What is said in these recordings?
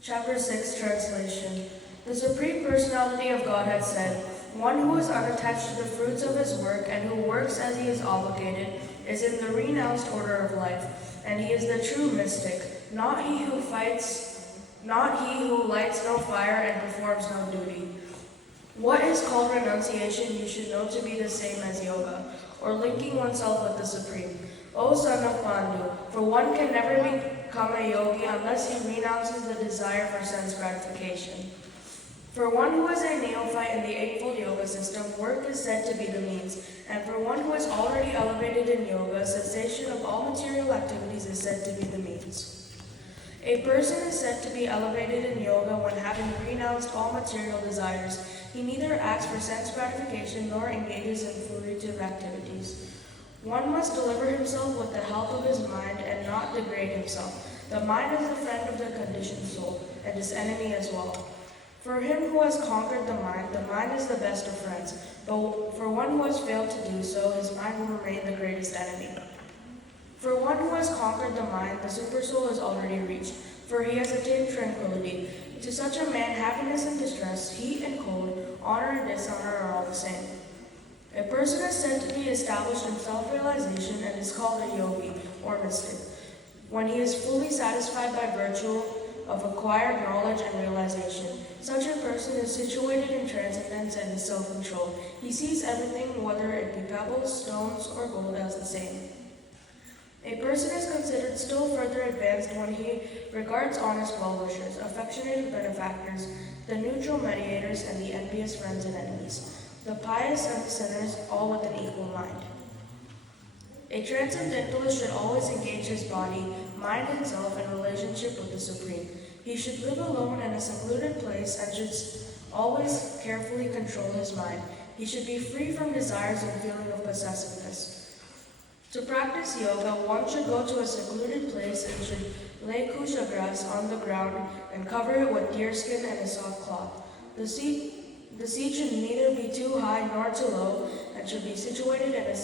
Chapter 6, Translation. The Supreme Personality of Godhead said, "One who is unattached to the fruits of his work and who works as he is obligated is in the renounced order of life, and he is the true mystic, not he who lights no fire and performs no duty." What is called renunciation you should know to be the same as yoga, or linking oneself with the Supreme. O son of Pandu, for one can never become a yogi unless he renounces the desire for sense gratification. For one who is a neophyte in the Eightfold Yoga system, work is said to be the means, and for one who is already elevated in yoga, cessation of all material activities is said to be the means. A person is said to be elevated in yoga when, having renounced all material desires, he neither acts for sense gratification nor engages in fruitive activities. One must deliver himself with the help of his mind and not degrade himself. The mind is the friend of the conditioned soul, and his enemy as well. For him who has conquered the mind is the best of friends. But for one who has failed to do so, his mind will remain the greatest enemy. For one who has conquered the mind, the supersoul is already reached, for he has attained tranquility. To such a man, happiness and distress, heat and cold, honor and dishonor are all the same. A person is said to be established in self-realization and is called a yogi, or mystic, when he is fully satisfied by virtue of acquired knowledge and realization. Such a person is situated in transcendence and is self-controlled. He sees everything, whether it be pebbles, stones, or gold, as the same. A person is considered still further advanced when he regards honest well-wishers, affectionate benefactors, the neutral mediators, and the envious friends and enemies, the pious and the sinners, all with an equal mind. A transcendentalist should always engage his body, mind, and self in relationship with the Supreme. He should live alone in a secluded place and should always carefully control his mind. He should be free from desires and feeling of possessiveness. To practice yoga, one should go to a secluded place and should lay kusha grass on the ground and cover it with deerskin and a soft cloth. The seat should neither be too high nor too low and should be situated in a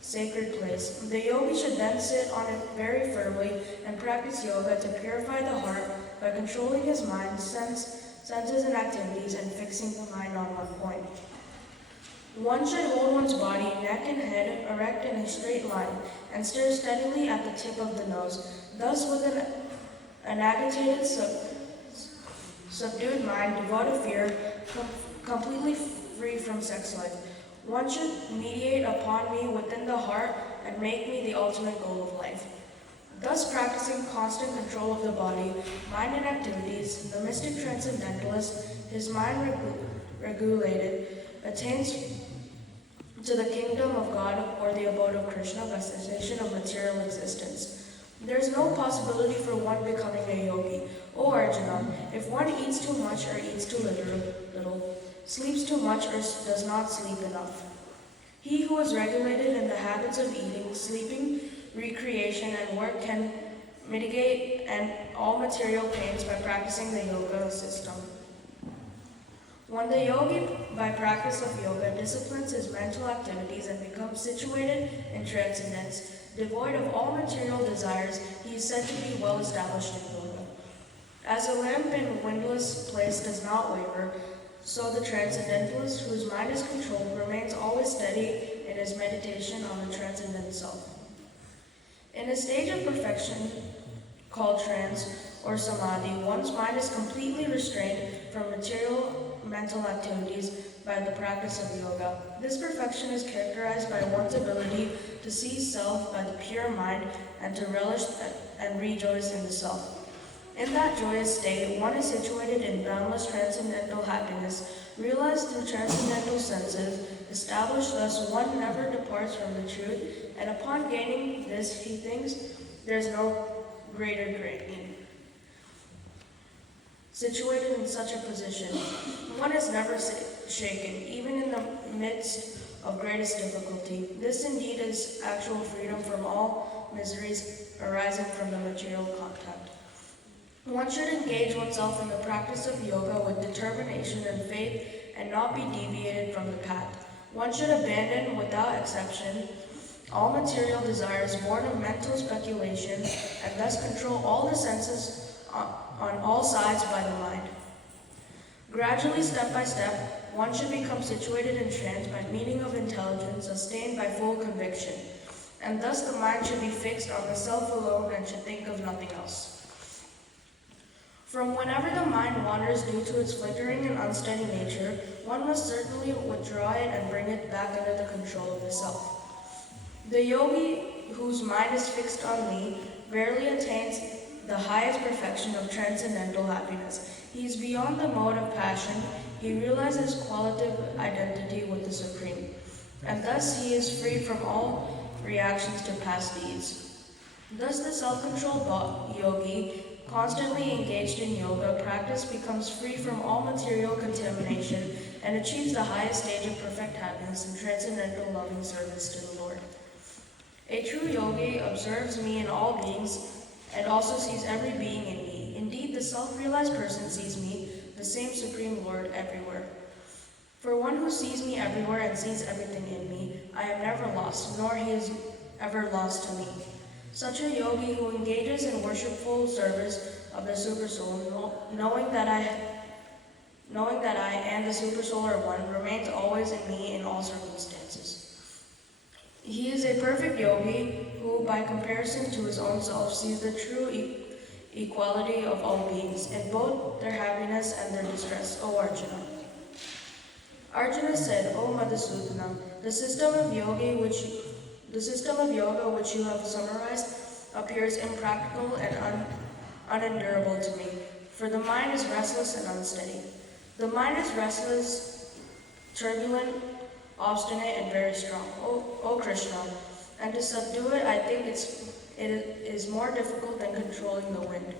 sacred place. The yogi should then sit on it very firmly and practice yoga to purify the heart by controlling his mind, senses, and activities and fixing the mind on one point. One should hold one's body, neck and head erect in a straight line and stare steadily at the tip of the nose. Thus, with an agitated, subdued mind, devoid of fear, completely free from sex life. One should meditate upon me within the heart and make me the ultimate goal of life. Thus, practicing constant control of the body, mind, and activities, the mystic transcendentalist, his mind regulated, attains to the kingdom of God or the abode of Krishna by cessation of material existence. There is no possibility for one becoming a yogi. O Arjuna, if one eats too much or eats too little, sleeps too much or does not sleep enough. He who is regulated in the habits of eating, sleeping, recreation, and work can mitigate all material pains by practicing the yoga system. When the yogi, by practice of yoga, disciplines his mental activities and becomes situated in transcendence, devoid of all material desires, he is said to be well established in yoga. As a lamp in a windless place does not waver, so the transcendentalist, whose mind is controlled, remains always steady in his meditation on the transcendent self. In a stage of perfection called trance or samadhi, one's mind is completely restrained from material mental activities by the practice of yoga. This perfection is characterized by one's ability to see self by the pure mind and to relish and rejoice in the self. In that joyous state, one is situated in boundless transcendental happiness, realized through transcendental senses, established thus one never departs from the truth, and upon gaining this, he thinks there is no greater gain. Situated in such a position, one is never shaken, even in the midst of greatest difficulty. This indeed is actual freedom from all miseries arising from the material contact. One should engage oneself in the practice of yoga with determination and faith and not be deviated from the path. One should abandon, without exception, all material desires born of mental speculation and thus control all the senses on all sides by the mind. Gradually, step by step, one should become situated in trance by meaning of intelligence, sustained by full conviction. And thus the mind should be fixed on the self alone and should think of nothing else. From whenever the mind wanders due to its flickering and unsteady nature, one must certainly withdraw it and bring it back under the control of the self. The yogi whose mind is fixed on me rarely attains the highest perfection of transcendental happiness. He is beyond the mode of passion. He realizes qualitative identity with the Supreme, and thus he is free from all reactions to past deeds. Thus the self-controlled yogi, constantly engaged in yoga practice, becomes free from all material contamination and achieves the highest stage of perfect happiness and transcendental loving service to the Lord. A true yogi observes me in all beings and also sees every being in me. Indeed, the self-realized person sees me, the same Supreme Lord, everywhere. For one who sees me everywhere and sees everything in me, I am never lost, nor he is ever lost to me. Such a yogi who engages in worshipful service of the Supersoul, knowing that I and the Supersoul are one, remains always in me in all circumstances. He is a perfect yogi who, by comparison to his own self, sees the true equality of all beings, in both their happiness and their distress, O Arjuna. Arjuna said, O Madhusudana, the system of yoga which you have summarized appears impractical and unendurable to me, for the mind is restless and unsteady. The mind is restless, turbulent, obstinate, and very strong, O Krishna, and to subdue it, I think it is more difficult than controlling the wind.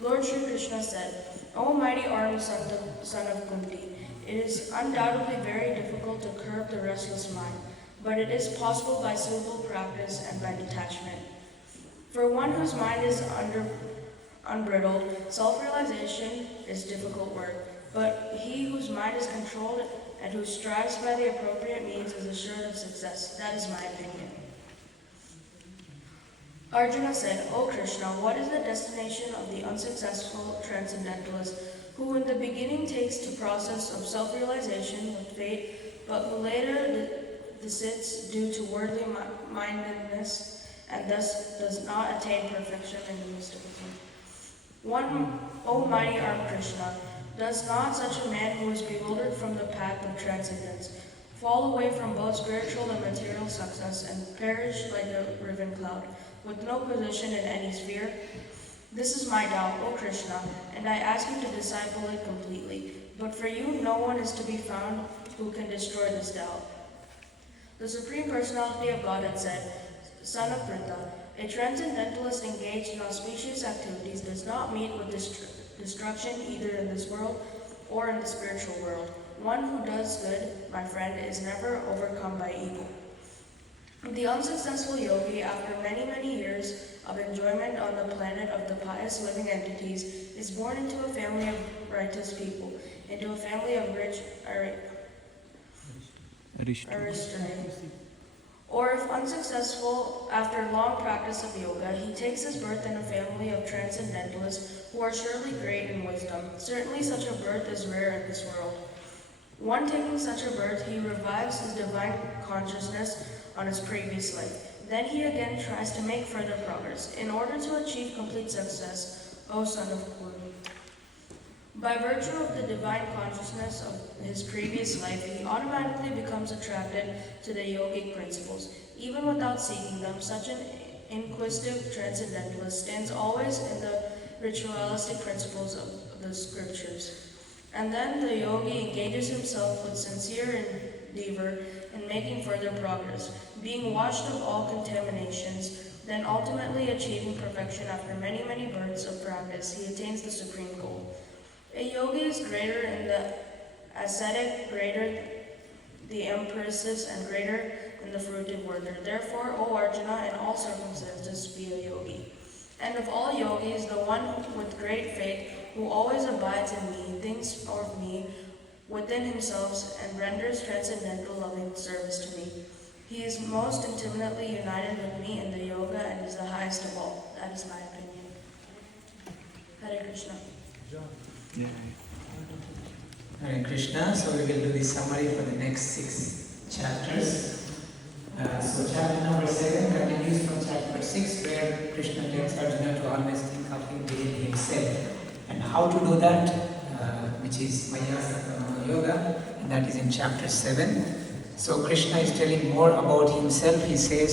Lord Sri Krishna said, O mighty armed son of Kunti, it is undoubtedly very difficult to curb the restless mind, but it is possible by simple practice and by detachment. For one whose mind is unbridled, self-realization is difficult work, but he whose mind is controlled and who strives by the appropriate means is assured of success. That is my opinion. Arjuna said, O Krishna, what is the destination of the unsuccessful transcendentalist who in the beginning takes to process of self-realization with faith, but who later desits due to worldly mindedness and thus does not attain perfection in the midst of the one, O mighty armed Krishna, does not such a man who is bewildered from the path of transcendence fall away from both spiritual and material success and perish like a riven cloud, with no position in any sphere? This is my doubt, O Krishna, and I ask you to disciple it completely. But for you, no one is to be found who can destroy this doubt. The Supreme Personality of Godhead said, Son of Pritha, a transcendentalist engaged in auspicious activities does not meet with destruction either in this world or in the spiritual world. One who does good, my friend, is never overcome by evil. The unsuccessful yogi, after many, many years of enjoyment on the planet of the pious living entities, is born into a family of righteous people, into a family of rich aristocrats. Or if unsuccessful, after long practice of yoga, he takes his birth in a family of transcendentalists who are surely great in wisdom. Certainly such a birth is rare in this world. One taking such a birth, he revives his divine consciousness on his previous life. Then he again tries to make further progress, in order to achieve complete success, O son of Kuru. By virtue of the divine consciousness of his previous life, he automatically becomes attracted to the yogic principles. Even without seeking them, such an inquisitive transcendentalist stands always in the ritualistic principles of the scriptures. And then the yogi engages himself with sincere endeavor in making further progress, being washed of all contaminations, then ultimately achieving perfection after many, many births of practice, he attains the supreme goal. A yogi is greater in the ascetic, greater the empiricist, and greater in the fruitive worker. Therefore, O Arjuna, in all circumstances be a yogi. And of all yogis, the one with great faith, who always abides in me, thinks of me within himself, and renders transcendental loving service to me. He is most intimately united with me in the yoga and is the highest of all. That is my opinion. Hare Krishna. Hare Krishna. So we will do the summary for the next 6 chapters. So chapter number 7 continues from chapter 6, where Krishna tells Arjuna to always think of him within himself. And how to do that, which is Maya Yoga, and that is in chapter 7. So Krishna is telling more about himself. He says,